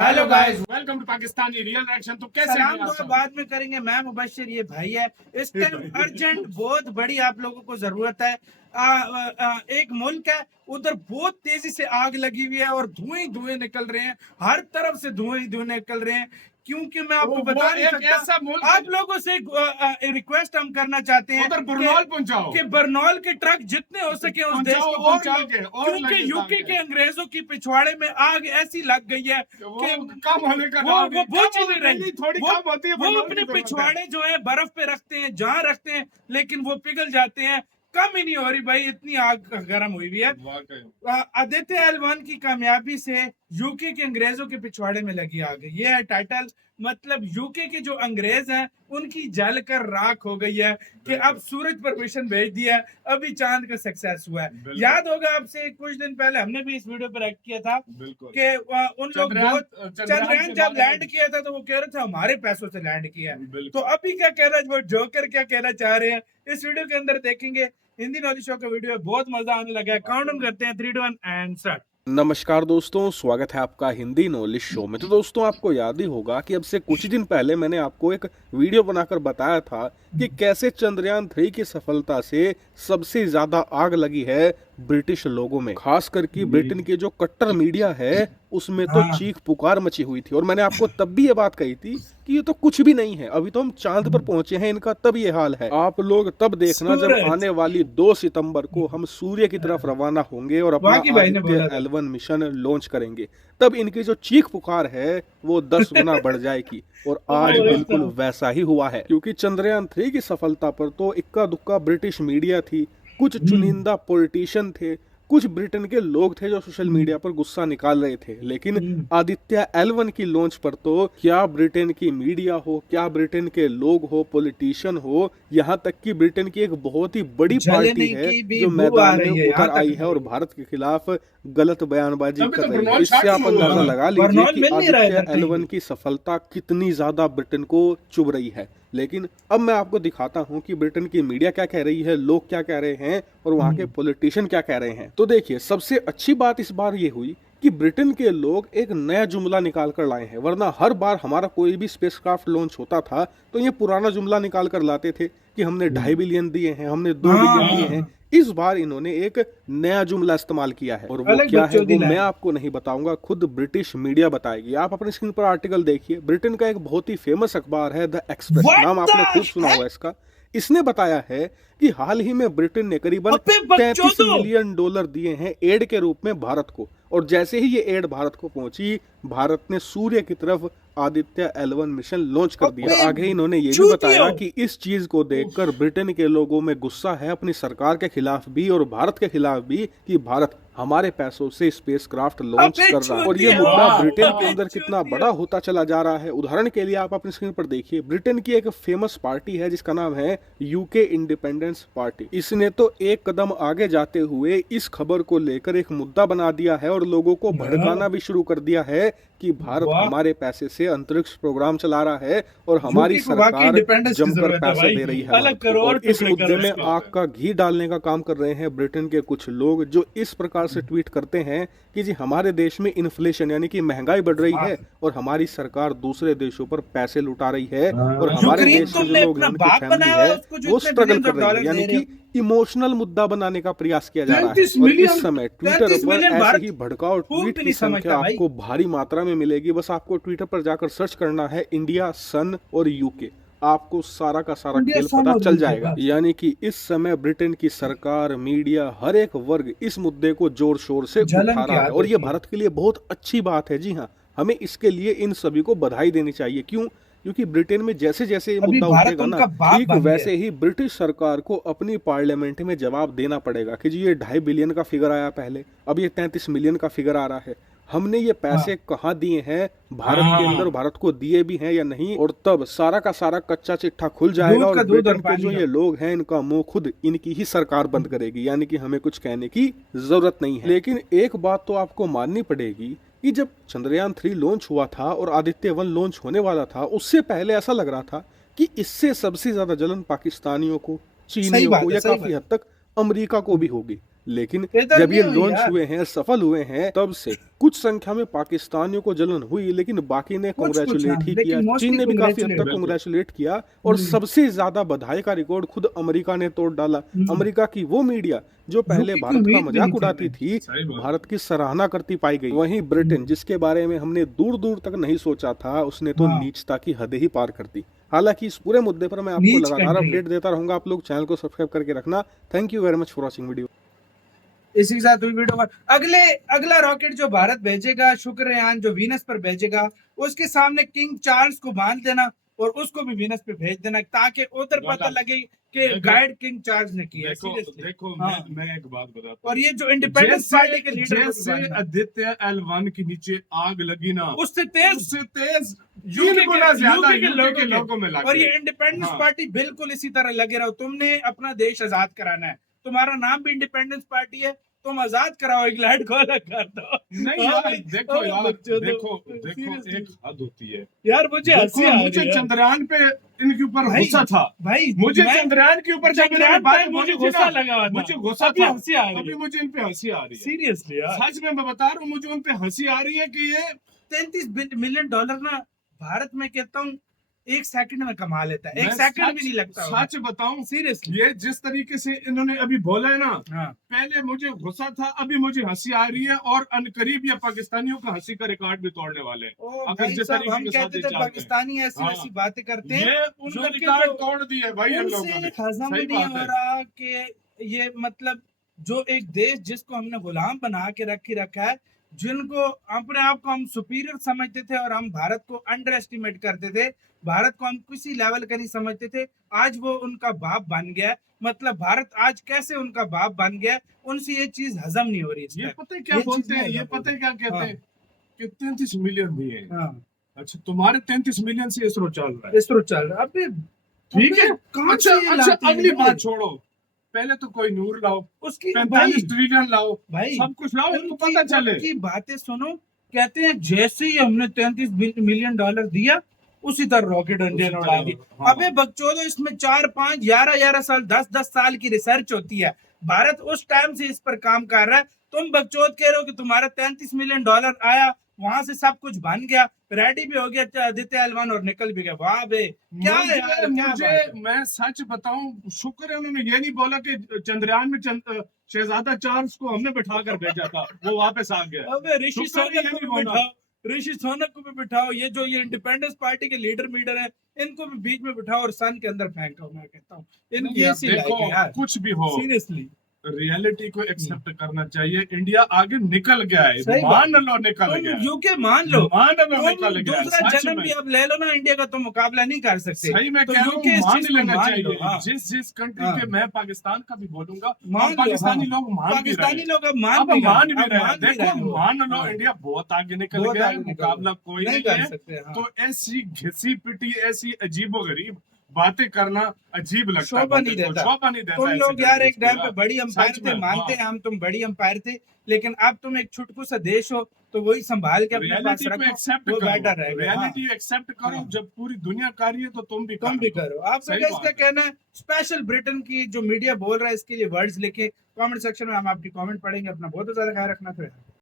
Hello guys, welcome to Pakistani real reaction. तो कैसे सलाम हैं दुआ आप? बाद में करेंगे। मैं मुबशिर, ये भाई है। इस टाइम अर्जेंट बहुत बड़ी आप लोगों को जरूरत है। एक मुल्क है, उधर बहुत तेजी से आग लगी हुई है और धुएं ही धुएं निकल रहे हैं। हर तरफ से धुएं ही धुएं निकल रहे हैं, क्योंकि मैं आपको वो बता नहीं एक सकता। ऐसा मुल्क आप लोगों से रिक्वेस्ट हम करना चाहते हैं उधर बरनौल पहुंचाओ कि बरनौल के ट्रक जितने हो सके उस देश को और पहुंचाओ, और क्योंकि यूके के अंग्रेजों की पिछवाड़े में आग ऐसी लग गई है कि कम होने का वो बुझ नहीं रही। थोड़ी कम होती है। वो अपने पिछवाड़े जो है बर्फ पे रखते हैं, जहां रखते हैं, लेकिन वो पिघल जाते हैं। कम ही नहीं हो रही भाई, इतनी आग गर्म हुई हुई है। आदित्य एल1 की कामयाबी से यूके के अंग्रेजों के पिछवाड़े में लगी आग, ये है टाइटल। मतलब यूके के जो अंग्रेज हैं उनकी जलकर राख हो गई है कि अब सूरज पर मिशन भेज दिया है, अभी चांद का सक्सेस हुआ है। याद होगा आपसे कुछ दिन पहले हमने भी इस वीडियो पर एक्ट किया था कि उन लोग चंद्रयान जब लैंड किया था तो वो कह रहे थे हमारे पैसों से लैंड किया है। तो अभी क्या कह रहा है वो जोकर, क्या कहना चाह रहे हैं इस वीडियो के अंदर देखेंगे। हिंदी नॉलेज शो का वीडियो है, बहुत मजा आने लगा है। काउंट डाउन करते हैं 3 2 1 एंड स्टार्ट। नमस्कार दोस्तों, स्वागत है आपका हिंदी नॉलेज शो में। तो दोस्तों, आपको याद ही होगा कि अब से कुछ दिन पहले मैंने आपको एक वीडियो बनाकर बताया था कि कैसे चंद्रयान 3 की सफलता से सबसे ज्यादा आग लगी है ब्रिटिश लोगों में, खास करके ब्रिटेन के जो कट्टर मीडिया है उसमें तो चीख पुकार मची हुई थी। और मैंने आपको तब भी ये बात कही थी कि ये तो कुछ भी नहीं है, अभी तो हम चांद पर पहुंचे हैं, इनका तब ये हाल है। आप लोग तब देखना जब आने वाली 2 सितंबर को हम सूर्य की तरफ रवाना होंगे और अपना आदित्य एल1 मिशन लॉन्च करेंगे, तब इनकी जो चीख पुकार है वो 10 गुना बढ़ जाएगी। और आज बिल्कुल वैसा ही हुआ है, क्योंकि चंद्रयान 3 की सफलता पर तो इक्का दुक्का ब्रिटिश मीडिया थी, कुछ चुनिंदा पॉलिटिशियन थे, कुछ ब्रिटेन के लोग थे जो सोशल मीडिया पर गुस्सा निकाल रहे थे। लेकिन आदित्य एल1 की लॉन्च पर तो क्या ब्रिटेन की मीडिया हो, क्या ब्रिटेन के लोग हो, पॉलिटिशियन हो, यहाँ तक कि ब्रिटेन की एक बहुत ही बड़ी पार्टी है जो मैदान में उतर आई है और भारत के खिलाफ गलत बयानबाजी कर रही है। इससे आप अंदाजा लगा लीजिए कि आदित्य एल1 की सफलता कितनी ज्यादा ब्रिटेन को चुभ रही है। लेकिन अब मैं आपको दिखाता हूं कि ब्रिटेन की मीडिया क्या कह रही है, लोग क्या कह रहे हैं और वहां के पॉलिटिशियन क्या कह रहे हैं। तो देखिए, सबसे अच्छी बात इस बार ये हुई कि ब्रिटेन के लोग एक नया जुमला निकाल कर लाए हैं। वरना हर बार हमारा कोई भी स्पेसक्राफ्ट लॉन्च होता था तो ये पुराना जुमला निकाल कर लाते थे कि हमने 2.5 बिलियन दिए हैं, हमने 2 बिलियन दिए हैं। इस बार इन्होंने एक नया जुमला इस्तेमाल किया है और वो क्या है वो मैं आपको नहीं बताऊंगा, खुद ब्रिटिश मीडिया बताएगी। आप अपनी स्क्रीन पर आर्टिकल देखिए। ब्रिटेन का एक बहुत ही फेमस अखबार है द एक्सप्रेस, नाम आपने खूब सुना हुआ इसका। इसने बताया है कि हाल ही में ब्रिटेन ने करीबन 33 मिलियन डॉलर दिए हैं एड के रूप में भारत को। और जैसे ही ये एड भारत को पहुंची, भारत ने सूर्य की तरफ आदित्य एल1 मिशन लॉन्च कर दिया। आगे इन्होंने ये भी बताया कि इस चीज को देखकर ब्रिटेन के लोगों में गुस्सा है अपनी सरकार के खिलाफ भी और भारत के खिलाफ भी कि भारत हमारे पैसों से स्पेसक्राफ्ट लॉन्च कर रहा है। और ये मुद्दा ब्रिटेन के अंदर कितना बड़ा होता चला जा रहा है, उदाहरण के लिए आप अपनी स्क्रीन पर देखिए। ब्रिटेन की एक फेमस पार्टी है जिसका नाम है यूके इंडिपेंडेंस पार्टी। इसने तो एक कदम आगे जाते हुए इस खबर को लेकर एक मुद्दा बना दिया है और लोगों को भड़काना भी शुरू कर दिया है कि भारत हमारे पैसे से अंतरिक्ष प्रोग्राम चला रहा है और हमारी सरकार जमकर पैसे दे रही है। और इस मुद्दे में आग का घी डालने का काम कर रहे हैं ब्रिटेन के कुछ लोग, जो इस प्रकार से ट्वीट करते हैं कि जी हमारे देश में इन्फ्लेशन यानी कि महंगाई बढ़ रही है और हमारी सरकार दूसरे देशों पर पैसे लुटा रही है और हमारे देश के जो लोग हैं उनकी फैमिली है वो स्ट्रगल कर रही है। यानी कि इमोशनल मुद्दा बनाने का प्रयास किया जा रहा है। और इस समय ट्विटर पर ऐसे ही भड़काऊ ट्वीट की संख्या आपको भारी मात्रा में मिलेगी। बस आपको ट्विटर पर जाकर सर्च करना है इंडिया, सन और यूके, आपको सारा का सारा खेल पता चल जाएगा। यानी कि इस समय ब्रिटेन की सरकार, मीडिया, हर एक वर्ग इस मुद्दे को जोर शोर से उठा रहा है और ये भारत के लिए बहुत अच्छी बात है। जी हाँ, हमें इसके लिए इन सभी को बधाई देनी चाहिए। क्यों? क्योंकि ब्रिटेन में जैसे जैसे ये मुद्दा उठेगा ना, ठीक वैसे ही ब्रिटिश सरकार को अपनी पार्लियामेंट में जवाब देना पड़ेगा कि जी ये 2.5 बिलियन का फिगर आया पहले, अब ये 33 मिलियन का फिगर आ रहा है, हमने ये पैसे कहाँ दिए हैं भारत के अंदर, भारत को दिए भी हैं या नहीं। और तब सारा का सारा कच्चा चिट्ठा खुल जाएगा और ब्रिटेन के जो ये लोग हैं इनका मुंह खुद इनकी ही सरकार बंद करेगी। यानी कि हमें कुछ कहने की जरूरत नहीं है। लेकिन एक बात तो आपको माननी पड़ेगी कि जब चंद्रयान 3 लॉन्च हुआ था और आदित्य 1 लॉन्च होने वाला था, उससे पहले ऐसा लग रहा था कि इससे सबसे ज्यादा जलन पाकिस्तानियों को, चीनियों को या काफी हद तक अमेरिका को भी होगी। लेकिन इधर जब ये नहीं हुई लॉन्च यार। हुए हैं, सफल हुए हैं, तब से कुछ संख्या में पाकिस्तानियों को जलन हुई, लेकिन बाकी ने कुछ कांग्रेचुलेट हाँ, ही लेकिन किया। mostly चीन ने भी काफी हद तक congratulate। कांग्रेचुलेट किया और सबसे ज्यादा बधाई का रिकॉर्ड खुद अमेरिका ने तोड़ डाला। अमेरिका की वो मीडिया जो पहले की भारत का उम्मीद भी नहीं मजाक थी उड़ाती थी, सही बात। भारत की सराहना करती पाई गई। वहीं ब्रिटेन, जिसके बारे में हमने दूर दूर तक नहीं सोचा था, उसने तो हाँ। नीचता की हद ही पार कर दी। हालांकि इस पूरे मुद्दे पर मैं आपको नीच लगातार country। अपडेट देता रहूंगा। आप लोग चैनल को सब्सक्राइब करके रखना। Thank you very much for watching video. इसी के साथ हुई वीडियो पर अगला रॉकेट जो भारत भेजेगा, शुक्रयान जो वीनस पर भेजेगा, उसके सामने किंग चार्ल्स को बांध देना और उसको भी वीनस पे भेज देना, ताकि उधर पता लगे कि देखो- गाइड किंग चार्ल्स ने किया। देखो Seriously। देखो हाँ। मैं एक बात बताता हूँ। और ये जो इंडिपेंडेंस पार्टी के लीडर जैसे आदित्य L1 के नीचे आग लगी ना, उससे तेज तीन गुना ज्यादा यूके यूके के लोगों में लगी। और ये इंडिपेंडेंस हाँ। पार्टी बिल्कुल इसी तरह लगे रहो। तुमने अपना देश आजाद कराना है, तुम्हारा नाम भी इंडिपेंडेंस पार्टी है, तुम आजाद कराओ, इंग्लैंड को अलग कर दो। नहीं हाँ यार, भाई, देखो हाँ यार, बच्चों, देखो Seriously। एक हद होती है यार मुझे हंसी देखो, आ मुझे रही है चंद्रयान पे इनके ऊपर भाई, गुस्सा था भाई। मुझे मैं- चंद्रयान के ऊपर जब इन्होंने चंद्रयान बात पर मुझे बोली थी गुस्सा ना, लगा हुआ था। मुझे गुस्सा अभी था। हंसी आ रही अभी है। मुझे इन पे हंसी आ रही है। सीरियसली यार, सच में मैं बता रहा हूँ, मुझे उन पे हंसी आ रही है कि ये 33 मिलियन डॉलर ना भारत में कहता हूँ एक सेकंड में कमा लेता है। एक मैं सेकंड सच- भी नहीं लगता। सच बताऊं, सीरियसली। ये जिस तरीके से इन्होंने अभी बोला है ना, हाँ। पहले मुझे गुस्सा था, अभी मुझे हंसी आ रही है और अनकरीब ये पाकिस्तानियों का हंसी का रिकॉर्ड भी तोड़ने वाले हैं। ओ अगर भाई जिस साहब, तरीके हम के साथ कहते ये थे चल रहे हैं। पाकिस्तानी ऐसी हाँ। वैसी बातें करते हैं, ये उनका जो कि रिकॉर्ड तो तोड़ दिया भाई इन लोगों उनसे ने। हजम सही नहीं बात हो है। रहा कि ये मतलब जो एक देश जिसको हमने गुलाम बना के रखा है, जिनको अपने आप को हम सुपीरियर समझते थे और हम भारत को अंडर एस्टिमेट करते थे, भारत को हम किसी लेवल का नहीं समझते थे, आज वो उनका बाप बन गया है। मतलब भारत आज कैसे उनका बाप बन गया है, उनसे ये चीज हजम नहीं हो रही इस ये टाइम। पता है क्या ये बोलते चीज हैं, नहीं ये हजम हो पता है रही। क्या कहते हाँ। हैं कि 33 मिलियन दिए हैं। हाँ, अच्छा, तुम्हारे 33 मिलियन से इसरो चल रहा है, इसरो चल रहा है। अबे ठीक है। कहाँ अच्छा से ये अच्छा, लाते हैं अगली लोग? बात छोड़ो, पहले तो कोई नूर लाओ, उसकी 45 डिवीजन लाओ, भाई सब कुछ लाओ, इनको पता चले। उनकी बातें सुनो, कहते हैं जैसे ही हमने 33 मिलियन डॉलर दिया, उसी तरह रॉकेट इंडिया ने उड़ा दी। हाँ। अबे बकचोदो, इसमें 4 5 11 साल 10 साल की रिसर्च होती है। भारत उस टाइम से इस पर काम कर रहा है। तुम बकचोद कह रहे हो कि तुम्हारा 33 मिलियन डॉलर आया, वहां से सब कुछ बन गया, रेडी भी हो गया आदित्य L1 और निकल भी गया। वाह बे, क्या है यार, क्या बात मुझे है? मैं सच बताऊं, शुक्र है उन्होंने ये नहीं बोला कि चंद्रयान में शहजादा चार्ल्स को हमने बिठा कर भेजा था, वो वापस आ गया। अबे ऋषि शुक्र है सोनक ये को भी नहीं बोला। बिठाओ, ऋषि सोनक को भी बिठाओ, ये जो ये इंडिपेंडेंस पार्टी के लीडर है, इनको भी बीच में बिठाओ और सन के अंदर फेंको। मैं कहता हूँ नहीं ये यार, सी लाइक है यार, कुछ भी हो, सीरियसली। रियलिटी को एक्सेप्ट करना चाहिए। इंडिया आगे निकल गया है, सही मान बात। लो निकल तुम गया है। यूके मान लो, मान लो तुम निकल गया है, दूसरा सच जन्म में। भी अब ले लो ना, इंडिया का तुम मुकाबला नहीं कर सकते। सही में तो कह रहा यूके हूँ, इस मान चीज को लेना मान चाहिए। लो। हाँ। जिस कंट्री हाँ। के, मैं पाकिस्तान का भी बोलूंगा, मान लो, पाकिस्तानी हाँ। लोग मान भी रहे पाकिस्तानी हैं। लोग अब मान अब भी मान भी अब रहे हैं। मान भी देखो, रहे हैं वो। मान लो हाँ। इंडिया बहुत आगे निकल बहुत गया आगे है, निकल मुकाबला गया। कोई नहीं कर है। सकते। हाँ। तो ऐसी घिसी पिटी, ऐसी अजीबोगरीब बातें करना अजीब लगता है। शोभा नहीं बंदे को, देता। शोभा नहीं देता तुम ऐसे लोग यार करने एक को टाइम पे यार। बड़ी अंपायर सच थे, में, मानते हाँ। हैं हम, तुम बड़ी अंपायर थे, लेकिन अब तुम एक छुटकू सा देश हो, तो वही संभाल के अपने पास रियलिटी को रखो, एक्सेप्ट वो करो, बेटर रहेगा। हाँ। रियलिटी एक्सेप्ट करो। हाँ। जब पूरी दुनिया कर रही है तो तुम भी करो। आपका सही क्या बात इसका है। कहना है? स्पेशल ब्रिटेन की जो मीडिया बोल रहा है, इसके लिए वर्ड्स लिखे कमेंट सेक्शन में, हम आपकी कमेंट पढ़ेंगे। अपना बहुत ज्यादा ख्याल रखना। फिर